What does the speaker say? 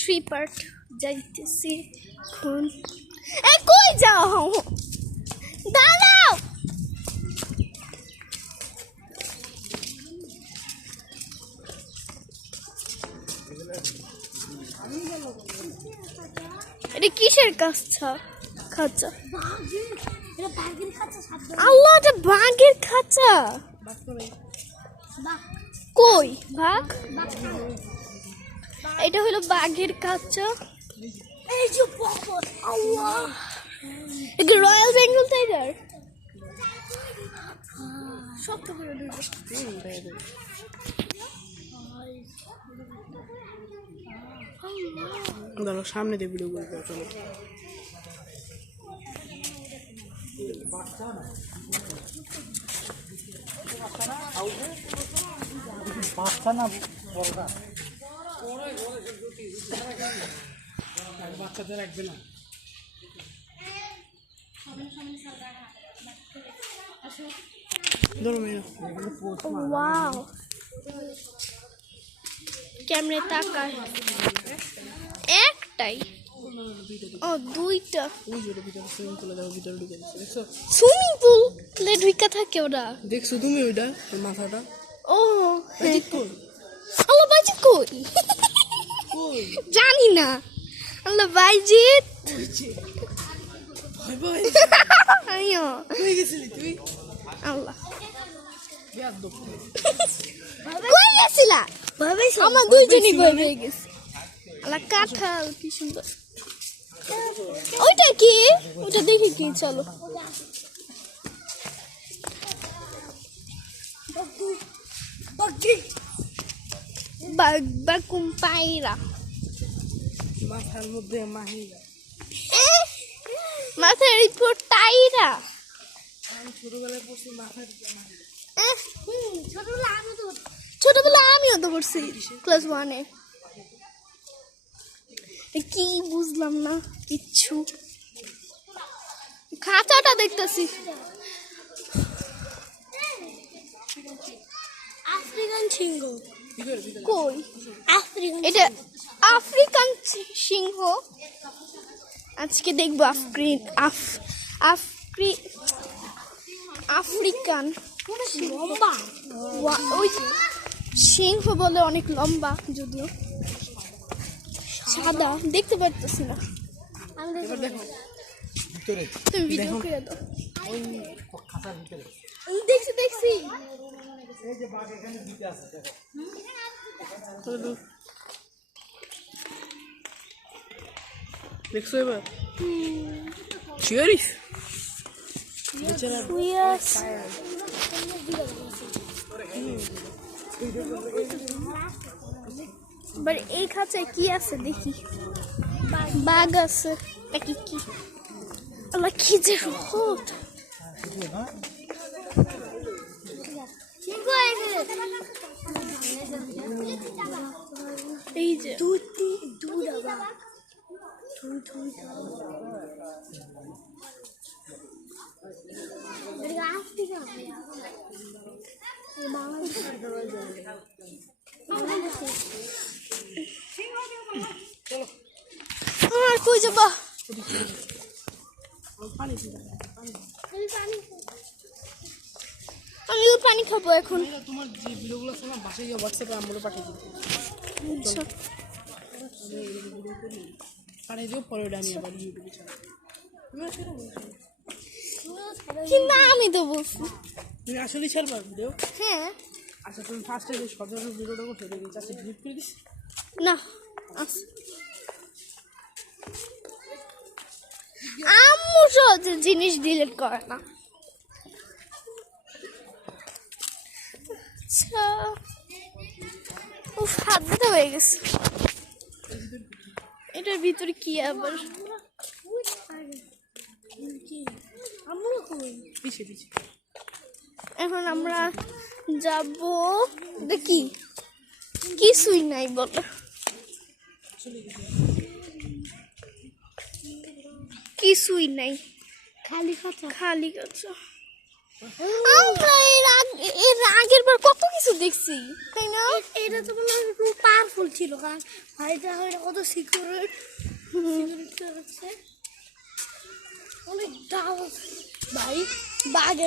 Three part যাইতেছি এখন। এ কই যাও, দাঁড়াও। এটা কিসের খাঁচা? খাঁচা আল্লাহ, এটা বাঘের খাঁচা। কই বাঘ? এটা হলো বাঘের খাঁচা। এই যে আল্লাহ, এটা রয়্যাল বেঙ্গল টাইগার। শক্ত করে দাঁড়াও, সামনে দিয়ে ভিডিও করবো। চলো বাচ্চা না বড়টা, বাচ্চাদের রাখবে না। ওয়াও, ক্যামেরা তাকায়। একটাই? ও দুইটা। সুইমিং পুলে ঢুকা থাকে ওরা, দেখছো তুমি ওইটা মাথাটা? ও আল্লাহ, বাইজিৎ কই? জানি না। আল্লাহ, বাইজিৎ আইয়ো কই গেছিলি তুই? আল্লাহ, কই গেছিলা? আমার দুইজনই ভয় পেয়ে গেছে। আল্লাহ, কাঁঠাল কি সুন্দর। ওইটা কি? ওটা দেখি কি। চলো বাকুম পায়রা, মাথার মধ্যে মাহিরা, মাথার উপর টাইরা। ছোটবেলায় পড়ছি মাথার। ছোটবেলা আমিও তো পড়ছি ক্লাস 1-এ। কি বুঝলাম না কিচ্ছু। খাঁচাটা দেখতেছি। আফ্রিকান সিংহ কই? এটা আফ্রিকান সিংহ। আজকে দেখবো আফ্রিকান লম্বা। ওই সিংহ বলে অনেক লম্বা, যদিও সাদা দেখতে পারতেছি না। তুমি ভিডিও করে দাও। দেখছি দেখছি। দেখছো এবার? চিয়ারিস এই খাঁচায় কি আছে দেখি। বাঘ আছে নাকি কি? আল্লাহ, কি যে রোদ। এই যে কই যাবা? আমি পানি খাবো এখন। তোমার যে ভিডিওগুলো আছে না, বাসায় গিয়ে হোয়াটসঅ্যাপে আমরা পাঠিয়ে দিই। পাঠিয়ে দিও, পরে ওটা আমি আবার ইউটিউবে ছাড়ব। কি না, আমি তো বলছি তুমি আসলে ছাড়বা ভিডিও? হ্যাঁ। আচ্ছা, তুমি ফার্স্টে যে সদরের ভিডিওটা করছো দেখি, আচ্ছা ডিলিট করে দিস না। আম্মু সহজ জিনিস ডিলিট করে না। আচ্ছা, হাত ব্যথা হয়ে গেছে। এটার ভিতরে কি আবার? এখন আমরা যাব দেখি। কিছুই নাই বলে, কিছুই নাই, খালি খাঁচা। আমরা এর আগের বার কত কিছু দেখছি তাই না? এটা তো মনে হয় একটু পাওয়ারফুল ছিল কারণ ভাইটা হয় কত সিকিউরিটি হচ্ছে অনেক দাম ভাই বাঘ